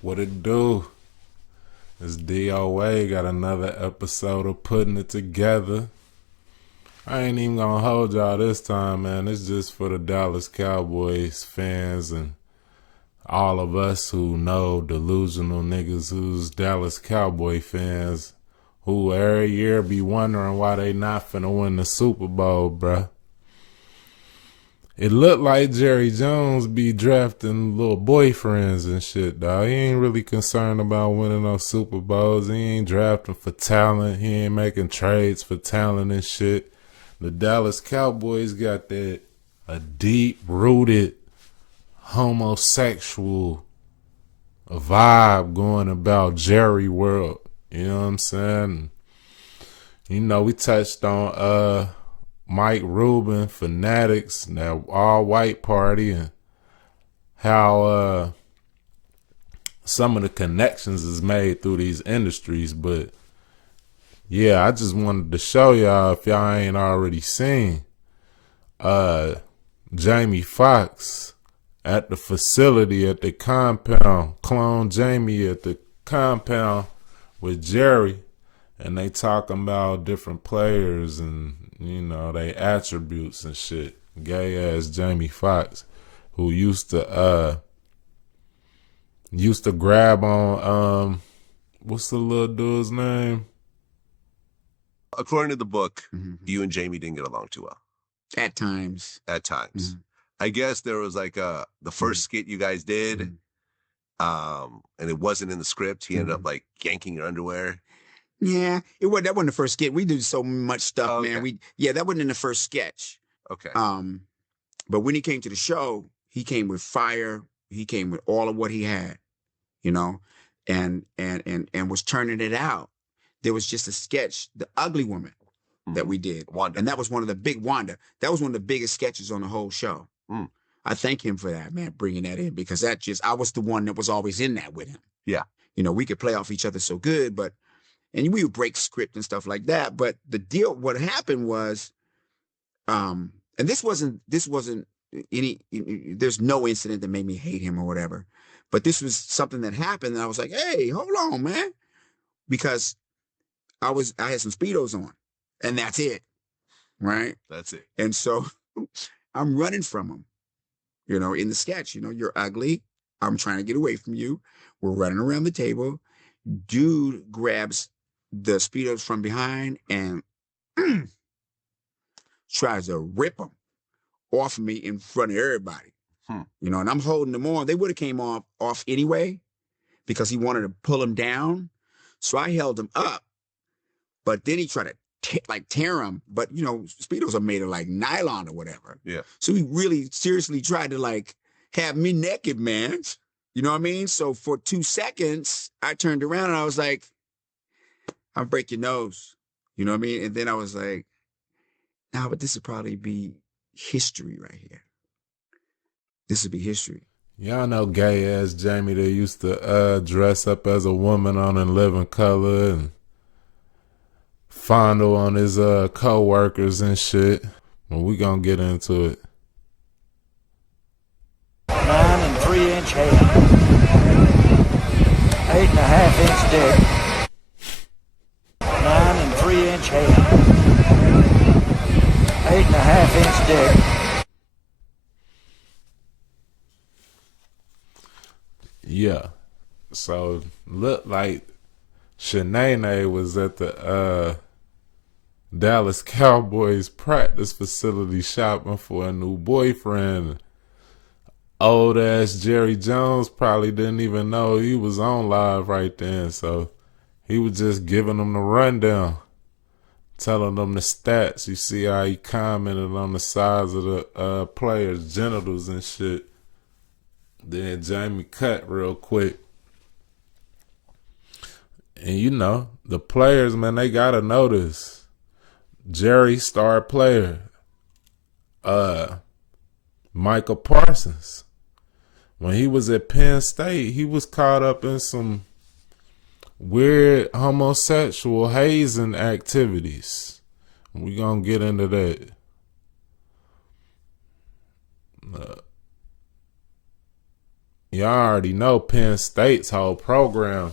What it do? It's DOA. Got another episode of Putting It Together. I ain't even gonna hold y'all this time, man. It's just for the Dallas Cowboys fans and all of us who know delusional niggas who's Dallas Cowboy fans who every year be wondering why they not finna win the Super Bowl, bruh. It looked like Jerry Jones be drafting little boyfriends and shit, dawg. He ain't really concerned about winning those Super Bowls. He ain't drafting for talent. He ain't making trades for talent and shit. The Dallas Cowboys got that a deep-rooted homosexual vibe going about Jerry World. You know what I'm saying? You know, we touched on Mike Rubin, Fanatics, that all-white party, and how some of the connections is made through these industries. But, yeah, I just wanted to show y'all, if y'all ain't already seen, Jamie Foxx at the facility, at the compound, clone Jamie at the compound with Jerry, and they talking about different players and, you know, they attributes and shit. Gay ass Jamie Foxx, who used to grab on what's the little dude's name? According to the book, you and Jamie didn't get along too well. At times. At times. I guess there was like the first skit you guys did, and it wasn't in the script. He ended up like yanking your underwear. Yeah, that wasn't the first skit. We do so much stuff, man. That wasn't in the first sketch. Okay. But when he came to the show, he came with fire. He came with all of what he had, you know, and was turning it out. There was just a sketch, The Ugly Woman, that we did. Wanda. And that was one of the that was one of the biggest sketches on the whole show. I thank him for that, man, bringing that in, because I was the one that was always in that with him. Yeah. You know, we could play off each other so good, and we would break script and stuff like that. But the deal, what happened was, and this wasn't any, there's no incident that made me hate him or whatever, but this was something that happened. And I was like, hey, hold on, man. Because I had some Speedos on, and that's it. Right. That's it. And so I'm running from him, you know, in the sketch, you know, you're ugly. I'm trying to get away from you. We're running around the table. Dude grabs the Speedos from behind and tries to rip them off of me in front of everybody. You know, and I'm holding them on. They would have came off anyway, because he wanted to pull them down. So I held them up, but then he tried to tear them. But, you know, Speedos are made of like nylon or whatever. Yeah. So he really seriously tried to like have me naked, man. You know what I mean? So for 2 seconds, I turned around and I was like, I'll break your nose. You know what I mean? And then I was like, nah, but this would probably be history right here. This would be history. Y'all know gay ass Jamie that used to dress up as a woman on In Living Color and fondle on his co-workers and shit. Well, we gonna get into it. 9 3-inch head, 8.5-inch dick, 9 3-inch head, 8.5-inch dick. Yeah. So looked like Shanae was at the Dallas Cowboys practice facility shopping for a new boyfriend. Old ass Jerry Jones probably didn't even know he was on live right then, so he was just giving them the rundown, telling them the stats. You see how he commented on the size of the players' genitals and shit. Then Jamie cut real quick. And you know, the players, man, they gotta know this. Jerry, star player. Michael Parsons. When he was at Penn State, he was caught up in some weird homosexual hazing activities. We gonna get into that. y'all already know Penn State's whole program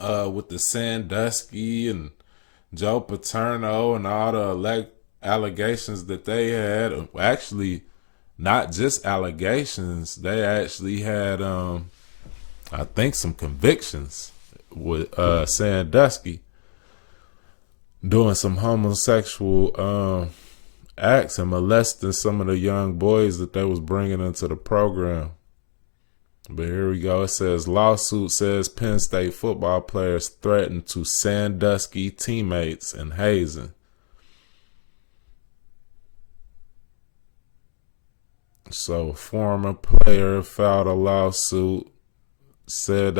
with the Sandusky and Joe Paterno and all the allegations that they had. Actually, not just allegations. They actually had, I think, some convictions with Sandusky doing some homosexual acts and molesting some of the young boys that they was bringing into the program. But here we go. It says, lawsuit says Penn State football players threatened to Sandusky teammates in hazing. So a former player filed a lawsuit, said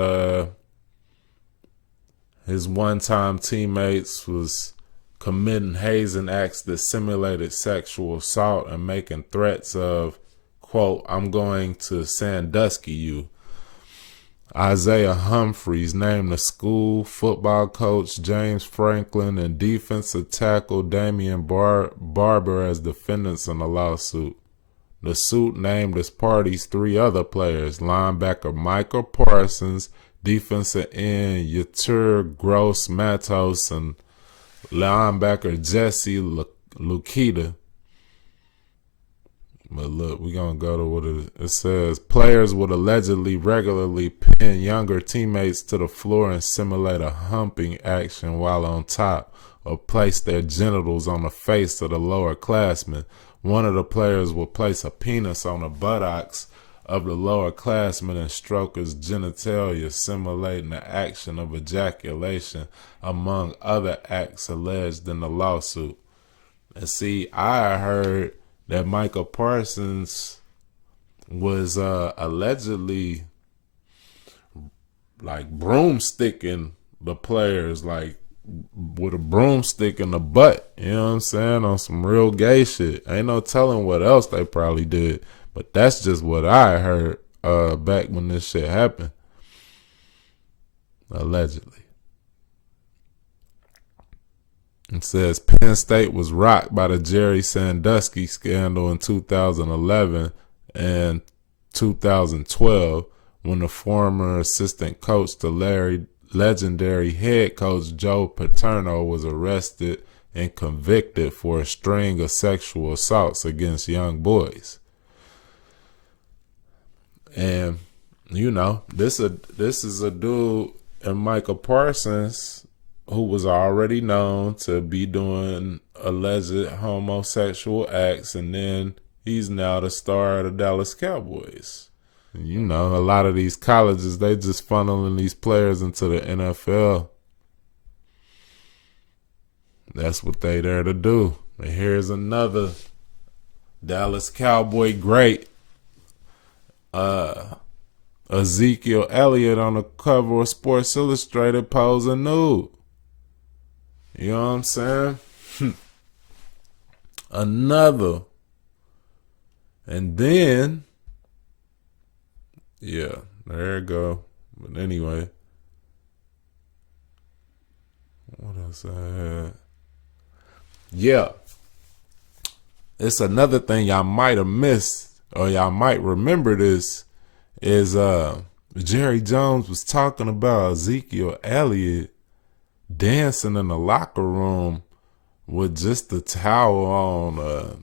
his one-time teammates was committing hazing acts that simulated sexual assault and making threats of, quote, "I'm going to Sandusky you." Isaiah Humphreys named the school football coach James Franklin and defensive tackle Damian Barber as defendants in the lawsuit. The suit named as parties 3 other players: linebacker Michael Parsons, defensive end Yatur Gross Matos, and linebacker Jesse Lukita. But look, we're going to go to what it says. Players would allegedly regularly pin younger teammates to the floor and simulate a humping action while on top, or place their genitals on the face of the lower classmen. One of the players will place a penis on the buttocks of the lower classman and stroke his genitalia, simulating the action of ejaculation, among other acts alleged in the lawsuit. And see, I heard that Michael Parsons was allegedly like broomsticking the players, like with a broomstick in the butt, you know what I'm saying, on some real gay shit. Ain't no telling what else they probably did, but that's just what I heard back when this shit happened, allegedly. It says Penn State was rocked by the Jerry Sandusky scandal in 2011 and 2012 when the former assistant coach to legendary head coach Joe Paterno was arrested and convicted for a string of sexual assaults against young boys. And, you know, this is a dude in Michael Parsons who was already known to be doing alleged homosexual acts, and then he's now the star of the Dallas Cowboys. And you know, a lot of these colleges, they just funneling these players into the NFL. That's what they there to do. And here's another Dallas Cowboy great, Ezekiel Elliott on the cover of Sports Illustrated posing nude. You know what I'm saying? Another. And then, yeah, there you go. But anyway, what else I had? Yeah. It's another thing y'all might have missed, or y'all might remember this, is Jerry Jones was talking about Ezekiel Elliott dancing in the locker room with just the towel on,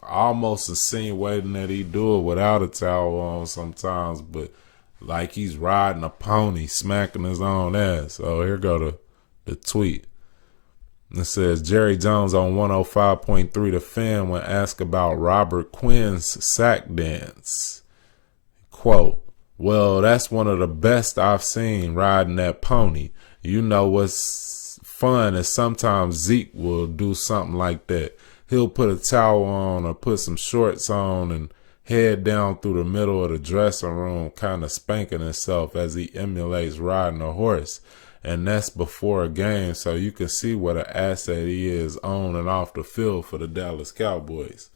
almost the same way that he do it without a towel on sometimes, but like he's riding a pony, smacking his own ass. So here go the tweet. It says, Jerry Jones on 105.3 The Fan when asked about Robert Quinn's sack dance. Quote, "Well, that's one of the best I've seen, riding that pony. You know what's fun is sometimes Zeke will do something like that. He'll put a towel on or put some shorts on and head down through the middle of the dressing room, kind of spanking himself as he emulates riding a horse. And that's before a game, so you can see what an asset he is on and off the field for the Dallas Cowboys."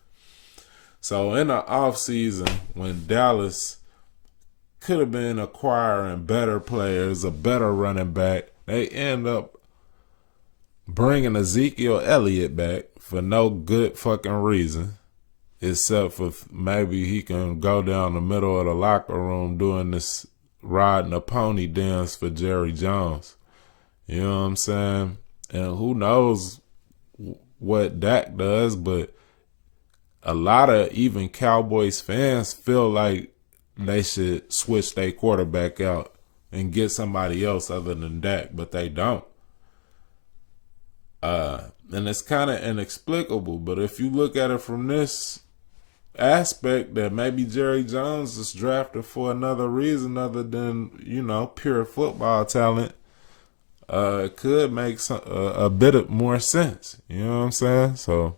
So in the offseason, when Dallas could have been acquiring better players, a better running back, they end up bringing Ezekiel Elliott back for no good fucking reason. except for maybe he can go down the middle of the locker room doing this riding a pony dance for Jerry Jones. You know what I'm saying? And who knows what Dak does, but a lot of even Cowboys fans feel like they should switch their quarterback out and get somebody else other than Dak, but they don't. And it's kind of inexplicable, but if you look at it from this aspect, that maybe Jerry Jones is drafted for another reason other than, pure football talent, it could make a bit of more sense. You know what I'm saying? So,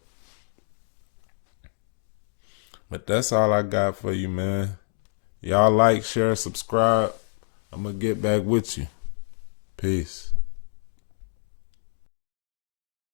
but that's all I got for you, man. Y'all like, share, subscribe. I'm going to get back with you. Peace.